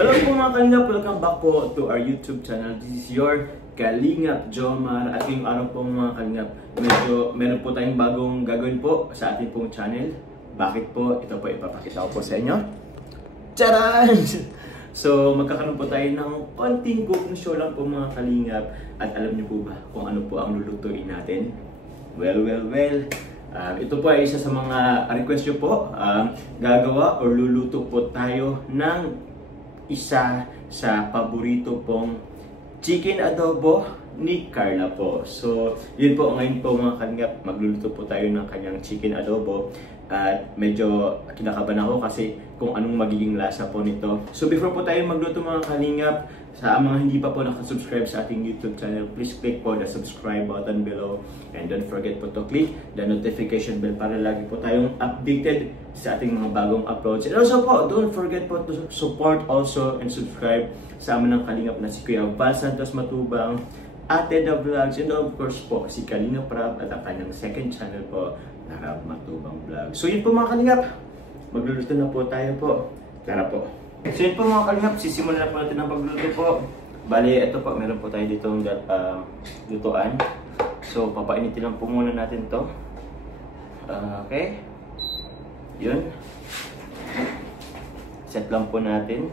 Hello po mga Kalingap, welcome back po to our YouTube channel. This is your Kalingap Jomar. At ngayong araw po mga Kalingap, meron po tayong bagong gagawin po sa ating pong channel. Bakit po? Ito po ipapakita ko po sa inyo. Charan! So magkakaroon po tayo ng konting cooking show lang po mga Kalingap. At alam niyo po ba kung ano po ang lulutuin natin? Well. Ito po ay isa sa mga request nyo po. Gagawa or luluto po tayo ng isa sa paborito pong chicken adobo ni Carla po. So, yun po ngayon po mga Kalingap, magluluto po tayo ng kanyang chicken adobo. At medyo kinakabahan ako kasi kung anong magiging lasa po nito. So, before po tayo magluto mga Kalingap, sa mga hindi pa po nakasubscribe sa ating YouTube channel, please click po the subscribe button below. And don't forget po to click the notification bell para lagi po tayong updated sa ating mga bagong uploads. And also po, don't forget po to support also and subscribe sa amin ng Kalingap na si Kuya Val Santos Matubang, Ate The Vlogs, and of course po si Kalingap Rab at ang kanyang second channel po na Rab Matubang Vlog. So yun po mga Kalingap, magluluto na po tayo po. Tara po. So yun po mga Kalingap, sisimulan na po natin ang pagluto po. Bali, ito po, meron po tayo dito lutuan. So, papainitin lang po muna natin to. Okay. Yun. Set lang po natin.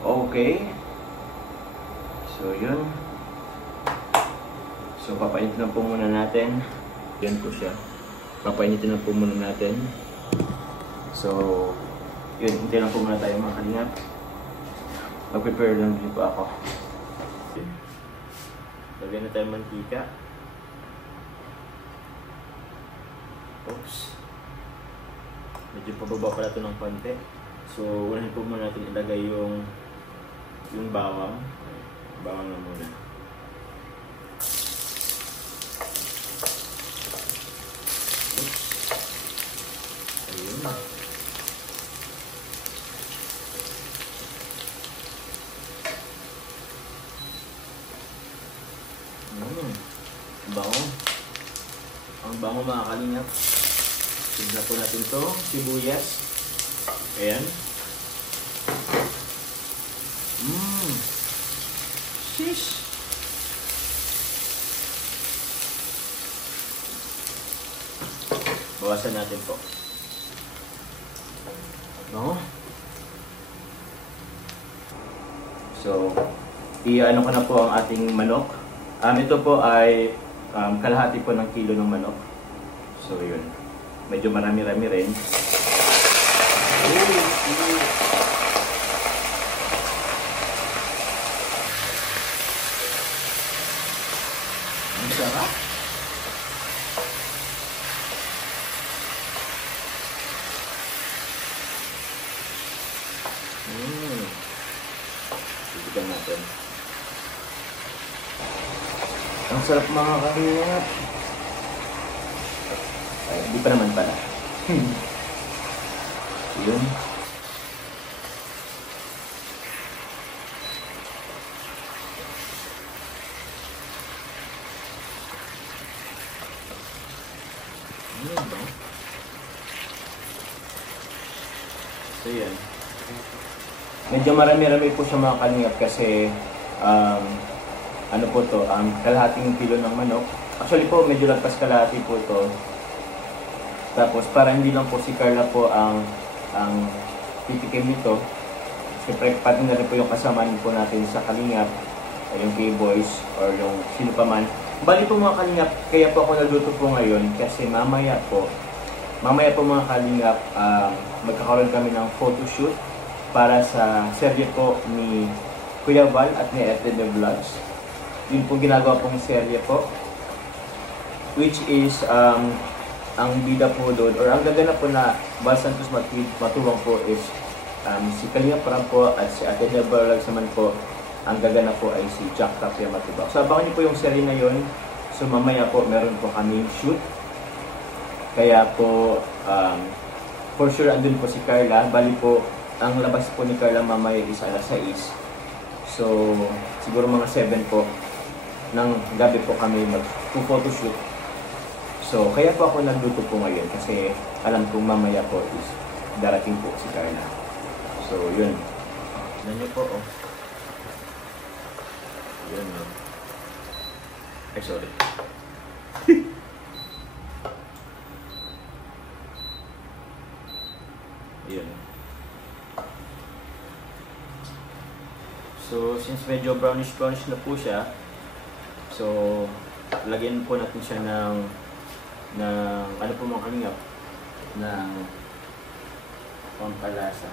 Okay. So, yun. So, papainitin lang po muna natin. Yan po siya. Papainitin lang po muna natin. So, yun, hintay lang po muna tayo mga Kalingap. Mag-prepare lang din po ako. Lagyan na tayo mantika. Oops. Medyo pababa pala ito ng konti. So, unahin po muna natin ilagay yung bawang. Bawang na muna. Oops. Ayun. Bango. Ang bango mga Kalingap. Tignan po natin to, sibuyas. Ayan. Shish. Bawasan natin po. No? So, i-ano ko na po ang ating manok. Ito po ay kalahati po ng kilo ng manok. So, yun. Medyo marami-rami rin. Ang sarap. Tigilan natin. Ang sarap mga Kalingap. Ay, hindi pa naman pala. Yun. Ano ba? So yan. Medyo marami-rami po siya mga Kalingap kasi ano po to, kalahating kilo ng manok. Actually po, medyo lagpas kalahati po to. Tapos, para hindi lang po si Carla po ang titikim nito, siyempre, pati na rin po yung kasama po natin sa Kalingap, yung K-Boys, or yung sino pa man. Bali po mga Kalingap, kaya po ako nagluto po ngayon, kasi mamaya po mga Kalingap, magkakaroon kami ng photoshoot para sa serye po ni Kuya Val at ni Ate The Vlogs. Yun po ginagawa pong serye po, which is ang bida po doon or ang gaganap po na Val Santos Matubang po is si Kalingap Rab po at si Ate The Vlogs naman po, ang gaganap po ay si Jack Tapia Matubang. So abangan niyo po yung serye na yun. So mamaya po meron po kaming shoot, kaya po for sure andun po si Carla. Bali po ang labas po ni Carla mamaya is alas 6. So siguro mga 7 po ng gabi po kami mag-photoshoot. So, kaya po ako nagluto po ngayon kasi alam kong mamaya po is darating po si Carla. So, yun. Tignan nyo po, oh. Yun, oh. Ay, sorry. Yun. So, since medyo brownish-brownish na po siya, so, lagyan po natin siya ng ano po mga kalingap, ng pampalasa,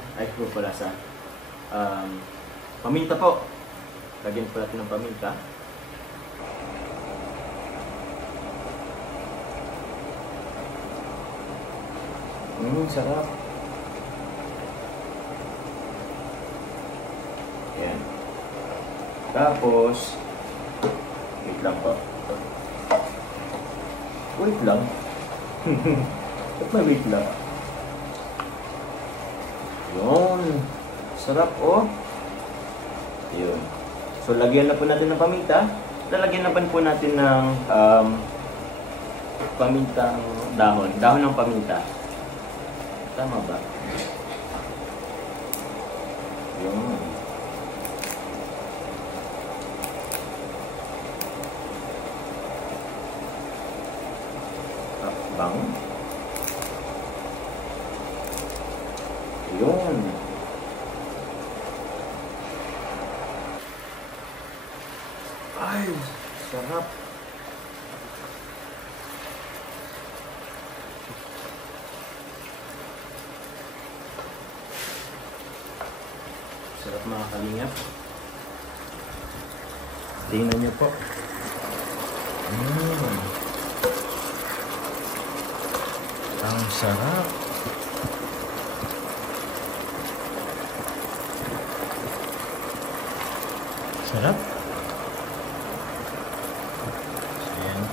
paminta po. Lagyan po natin ng paminta. Sarap. Ayan. Tapos, wait lang po. Wait lang. Ba't may wait lang? Yun. Sarap, oh. Yun. So, lagyan na po natin ng paminta. Lalagyan na po natin ng pamintang dahon. Dahon ng paminta. Tama ba? Yun. Bango. Yun. Ay, sarap. Sarap mga kalingap. Tingnan niyo po. Ang sarap. Sarap. Ayan.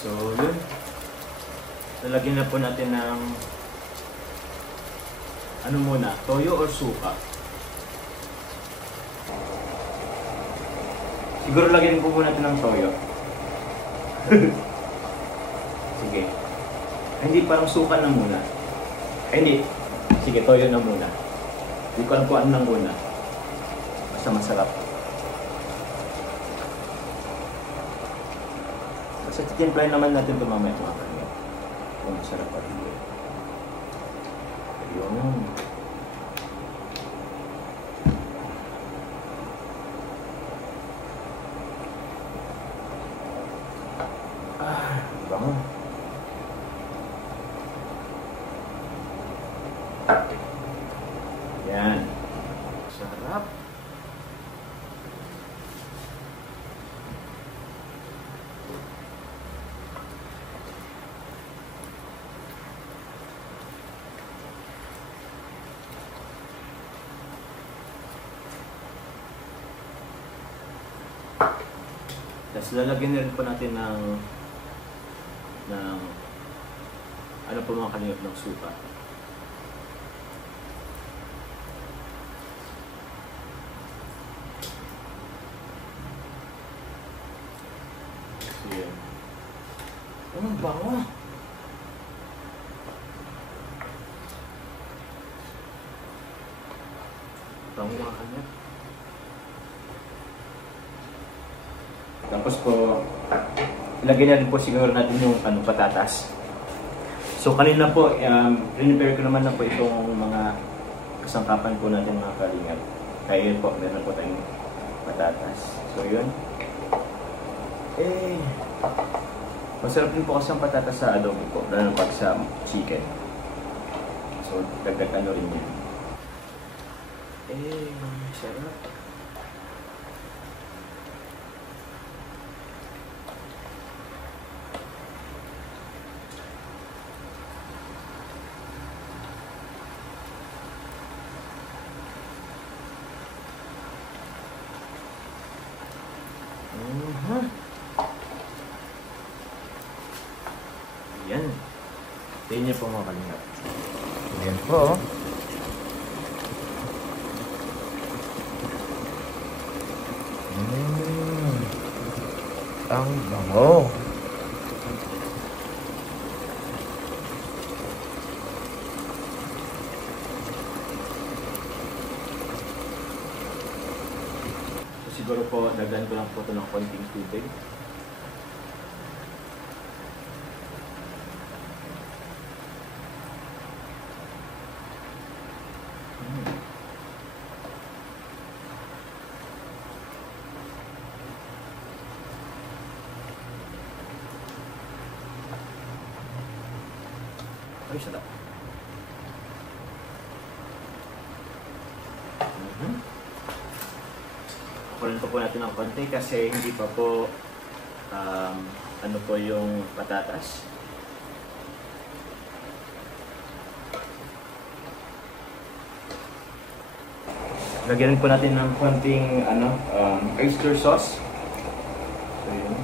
So, yun. Lalagyan na po natin ng ano muna, toyo or suka. Siguro lagyan po muna natin ng toyo. Sige. Hindi, parang suka na muna. Hindi. Sige, toyo na muna. Hindi ko alam kung ano lang muna. Basta masarap. Kasi titimplahin naman natin ito mamaya mga kanyo. Kung masarap pa rin. Ayun. Bango. Yan. Sarap. Tapos lalagyan na rin po natin ng ano po mga kaniyot ng suka. So yan. Ang bango! Bango mga kaniyot. Tapos po, ilagay na rin po siguro natin yung patatas. So kanina po, prepare ko naman na po itong mga kasangkapan po natin mga kalingap. Kaya yun po, meron po tayong patatas. So yun. Masarap din po kasi ang patatas sa adobo po, lalo pag sa chicken. So dagdag ano rin yan. Sarap. niyo po mga kalingap. Ayan po. Ang bango. So, siguro po, dagdagan ko lang po ito ng konting tubig. Ay, sarap. Kunin po natin ng konti kasi hindi pa po ano po yung patatas. Lagyan po natin ng konting oyster sauce. So, yun.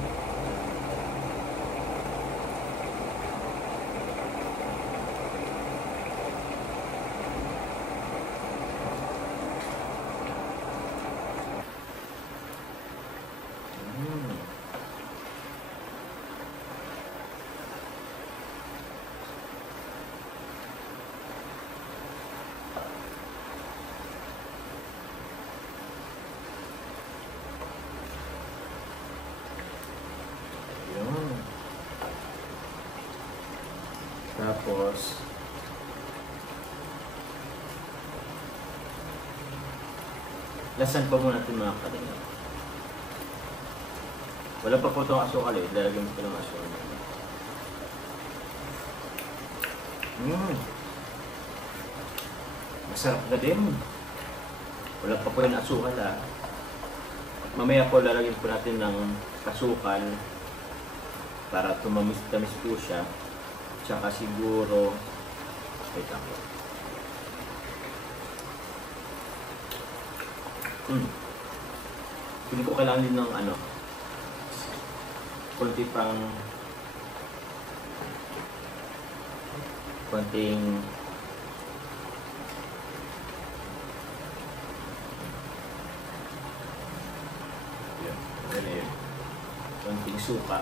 Tapos, lasan pa muna natin mga kalingap. Wala pa po itong asukal eh. Lalagyan mo ito ng asukal. Masarap na din. Wala pa po yung asukal ah. Mamaya po lalagyan po natin ng asukal para tumamis-tamis po siya. Tsaka siguro, wait ako. Hindi ko kailangan din ng konting konting suka.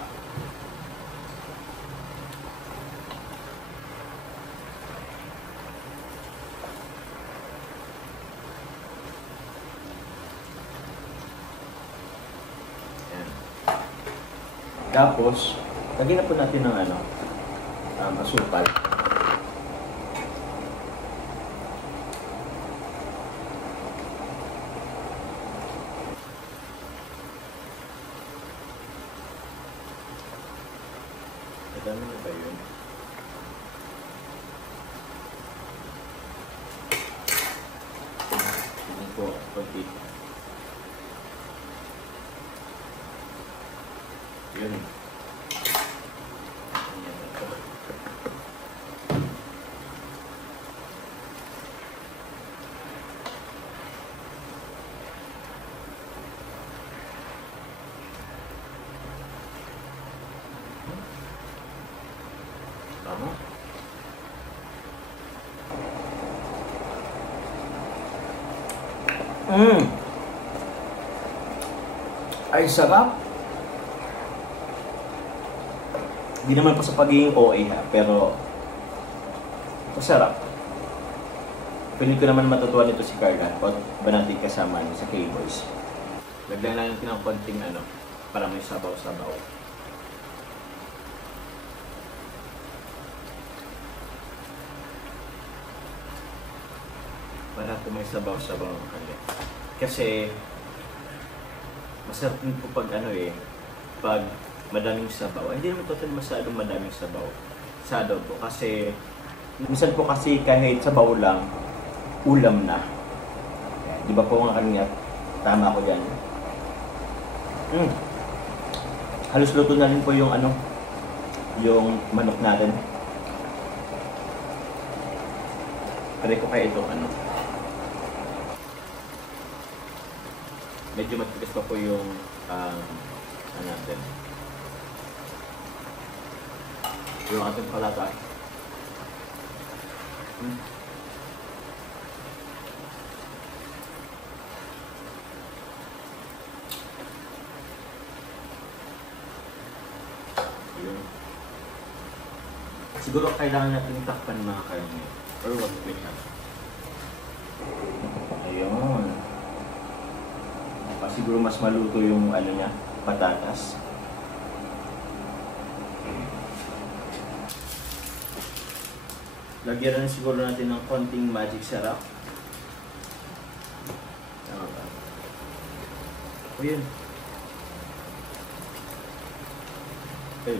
Tapos, lagyan na po natin ng asukal. Madami na ba yun? Hindi po, konti. Yun. Tama? Ay, sarap! Hindi naman pa sa pagiging OA ha, pero masarap. Piling ko naman matutuwa nito si Carla pag ba natin kasama niya sa K-Boys. Lagyan lang natin ng konting para may sabaw-sabaw. Para po may sabaw-sabaw ng kanya. Kasi masarap din po pag pag madaming sabaw. Hindi naman total masyadong madaming sabaw sa adobo kasi minsan po kasi kahit sabaw lang, ulam na. Di ba po mga kalingap? Tama ako dyan. Halos luto na rin po yung yung manok natin. Pwede ko kaya itong medyo matigas pa po yung natin. Yung ating palata. Hmm. Yun. Siguro kailangan natin takpan mga karne. Or what we have. Ayun. Siguro mas maluto yung ano niya, patatas. Lagyan rin siguro natin ng konting magic sarap. Tama ba? O yun. Ay,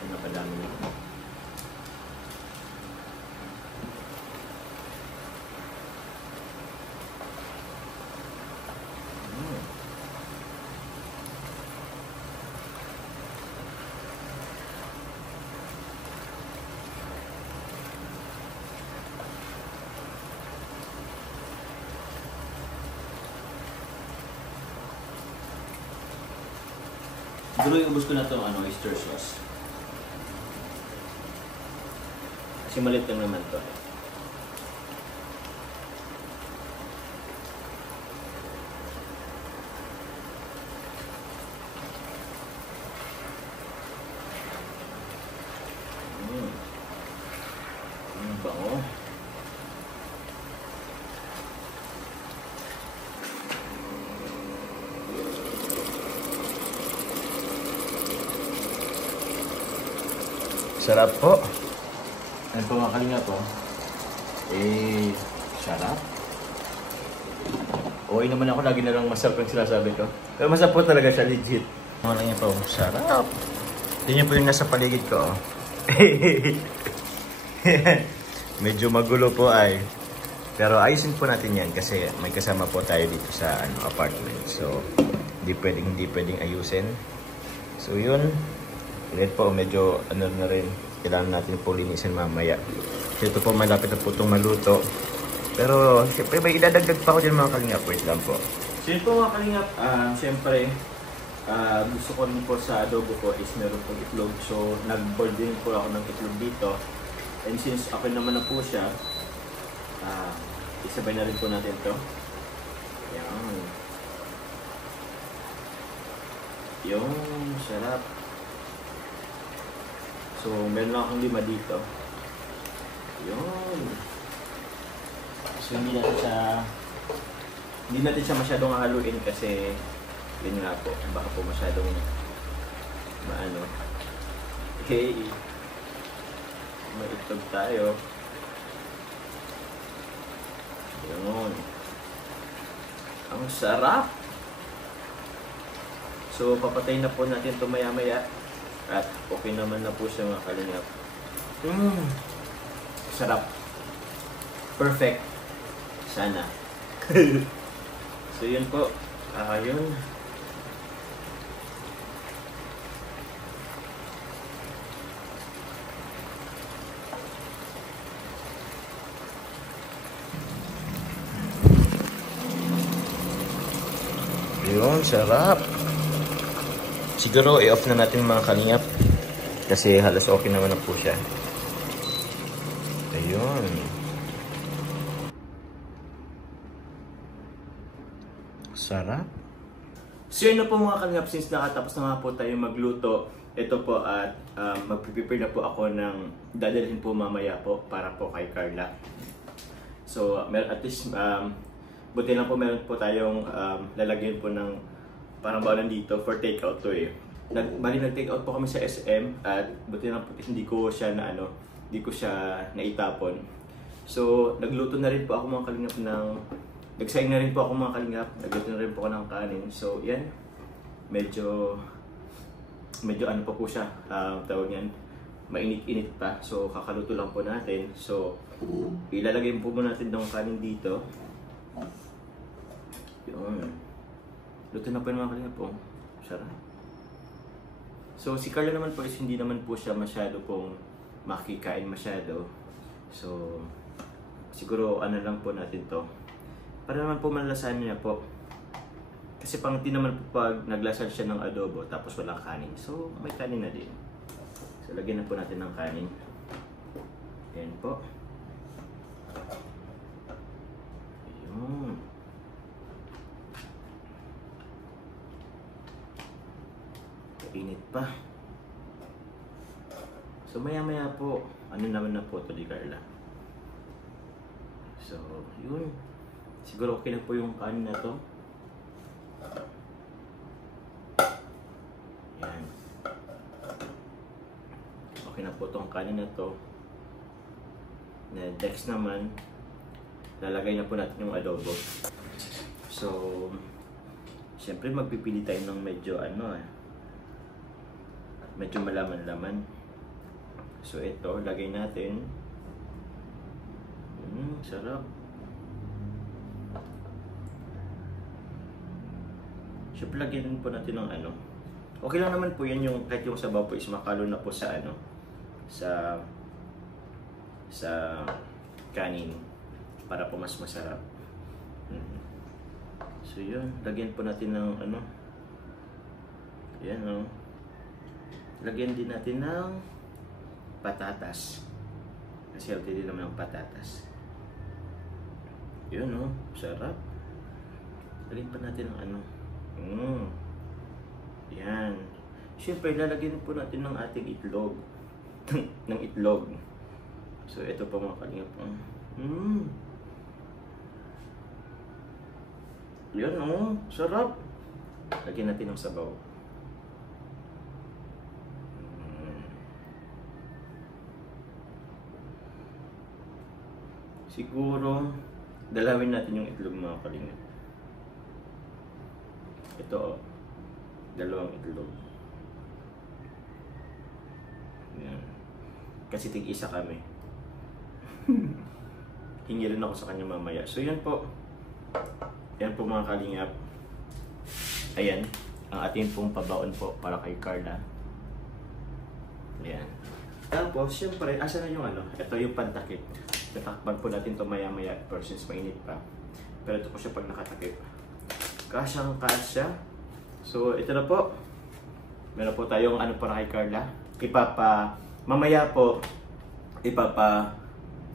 ay napadami nito. Siguro iubos ko na itong oyster sauce. Kasi maliit lang naman ito. Ang bango. Sarap po. Ano po mga kalinga po? Sarap. Okay naman ako, lagi na lang masarap yung sinasabi ko. Pero masarap po talaga siya, legit. Mga kalinga po, sarap. Tingnan po yung nasa paligid ko. Medyo magulo po ay. Pero ayusin po natin yan kasi may kasama po tayo dito sa apartment. So, hindi pwedeng ayusin. So, yun. Ulit po, medyo na rin, kailangan natin po linisin mamaya. Ito po, malapit na po itong maluto. Pero, siyempre, may idadagdag pa ako dyan mga kalingap. Wait lang po. So yun po mga kalingap, siyempre, gusto ko rin po sa adobo ko is meron pong itlog. So, nag-boil din po ako ng itlog dito. And since ako naman na po siya, isabay na rin po natin ito. Yan. Yung sarap. So, meron lang akong 5 dito. Yun. So, hindi natin siya masyadong haluin kasi yun nga po, baka po masyadong maano. Okay. May itlog tayo. Yun. Ang sarap! So, papatayin na po natin ito maya-maya. At okay naman na po siya mga kalingap. Sarap. Perfect. Sana. So yun po. Yun. Yun, sarap. Siguro i-off na natin mga kalingap kasi halos okay naman na po siya. Ayun. Sarap. So yun na po mga kalingap, since nakatapos na nga po tayo magluto, ito po at mag-prepare na po ako ng dadalhin po mamaya po para po kay Carla. So at least buti lang po meron po tayong lalagyan po ng parang bawalan dito for take-out to eh. Nag-take-out po kami sa SM at buti lang po hindi ko siya naitapon. So, nagluto na rin po ako mga kalingap nagsaing na rin po ako mga kalingap, nagluto na rin po ako ng kanin. So, yan. Medyo ano pa po siya, tawag yan, mainit-init pa. So, kakaluto lang po natin. So, ilalagay po muna natin ng kanin dito. Yun. Luto na po yung mga kalingap po. Sarap. So, si Carla naman po is hindi naman po siya masyado pong makikain masyado. So, siguro ano lang po natin to. Para naman po malalasahan niya po. Kasi pangti naman po pag naglasal siya ng adobo tapos walang kanin. So, may kanin na din. So, lagyan na po natin ng kanin. Ayan po. init pa. So maya-maya po, ano naman na po ito di Carla. So, yun. Siguro okay na po yung kanin na to. Yan. Okay na po itong kanin na to. Next naman, lalagay na po natin yung adobo. So, siyempre magpipili tayo ng medyo medyo malaman-laman. So ito, lagay natin. Sarap. Siyempre lagyan din po natin ng okay lang naman po yan yung kahit yung sabaw po is makalo na po sa sa kanin para po mas masarap. So yun, lagyan po natin ng yan lagyan din natin ng patatas kasi healthy din naman ang patatas. Yun sarap. Lagyan pa natin ng yan. Siyempre lalagyan po natin ng ating itlog ng itlog. So ito pa mga kalingap. Yan sarap. Lagyan natin ng sabaw. Siguro dalawin natin yung itlog mga kalingap. Ito dalawang itlog. Yan. Kasi tig-isa kami. Hingi rin ako sa kanya mamaya. So yan po. Yan po mga kalingap. Ayan. Ang ating pong pabaon po para kay Carla. Ayan. Tapos, syempre, asa na yung ito yung pantakip. Tatakpan po natin ito maya-maya since mainit pa. Pero ito po siya pag nakatakip. Kasyang-kasya. So, ito na po. Meron po tayong para kay Carla. Mamaya po,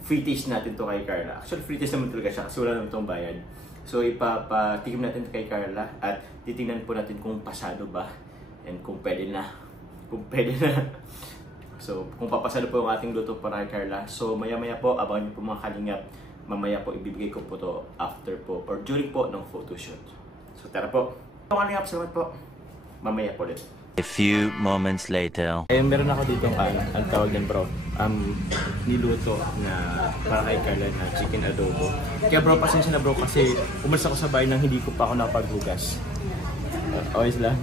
free taste natin to kay Carla. Actually, free taste naman talaga siya kasi wala naman itong bayad. So, ipapatikim natin kay Carla at titingnan po natin kung pasado ba and kung pwede na. So, kung papasado po yung ating luto para kay Carla. So, maya-maya po, abangan niyo po mga kalingap. Mamaya po, ibibigay ko po to after po or during po ng photoshoot. So, tara po. Mga kalingap, salamat po. Mamaya po ulit. A few moments later. Meron ako dito ang tawag din bro. Niluto na para kay Carla na chicken adobo. Kaya bro, pasensya na bro kasi umalis ako sa bahay nang hindi ko pa ako napaghugas. Always lang.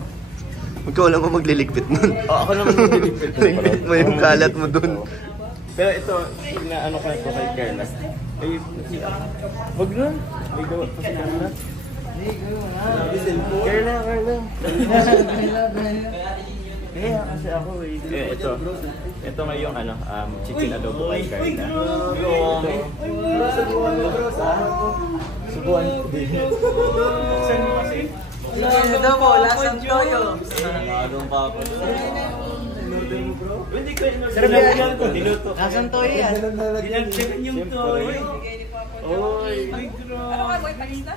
Ikaw lang mo magliligpit nun. Ako naman magliligpit nun. Ligpit mo yung kalat mo dun. Pero ito, na ko na po kay Carla. Ay, wag na. May gawa pa si Carla. Carla. Kaya kasi ako ito ngayong chicken adobo kay Carla. Subuan ko din. Saan mo kasi? Ito po, lasang toyo. Anong papa? Hindi ko yan ko. Diluto. Lasang toyo yan. Dinagdagan yung toyo. Oy. Ano ka, boy? Panista?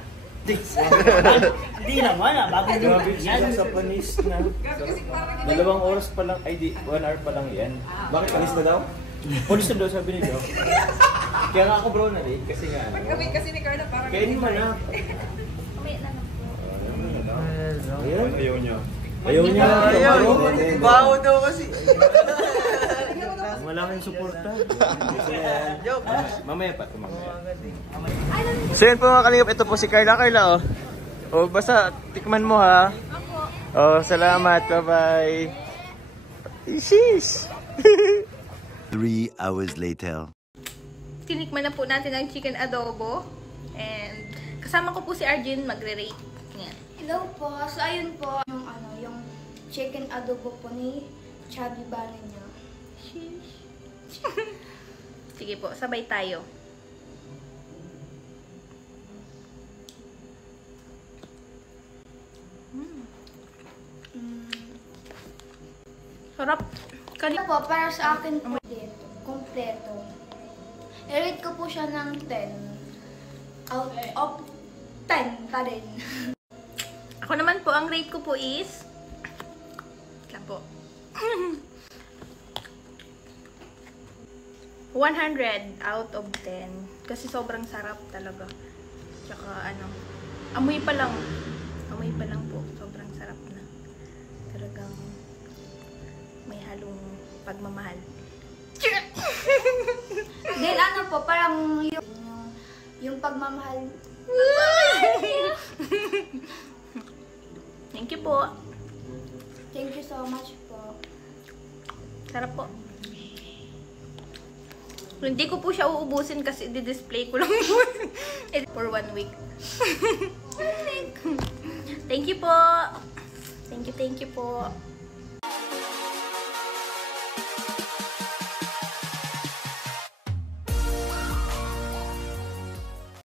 Hindi naman bago Grabe siya sa panis na. Kasi parang 2 oras pa lang, 1 hour pa lang yan. Bakit panis na daw? Panis na daw sabi ni Joe. Kaya nga ako bro na late kasi nga kami kasi ni Carla parang... Kaya hindi man na. Ayaw niya. Baho daw kasi. Wala kang suporta. Mamaya pa. So yun po mga kalingap, ito po si Carla. Carla basta tikman mo ha. Salamat, bye bye. Sheesh. 3 hours later. Tinikman na po natin ang chicken adobo. And kasama ko po si Arjun magre-rate. Yan. Hello po. So ayun po yung chicken adobo po ni Chubby Bunny niya. Sige po, sabay tayo. Sarap. Ito po, para sa akin po dito, kompleto. I-rate ko po siya ng 10. Out of 10 pa rin. Ako naman po, ang rate ko po is... Opo. 100 out of 10. Kasi sobrang sarap talaga. Tsaka ano, amoy pa lang po. Sobrang sarap na. Talagang may halong pagmamahal. Then ano po, parang yung pagmamahal. Thank you po. Thank you so much po. Sarap po. Hindi ko po siya uubusin kasi di-display ko lang po. For 1 week. Thank you po. Thank you po.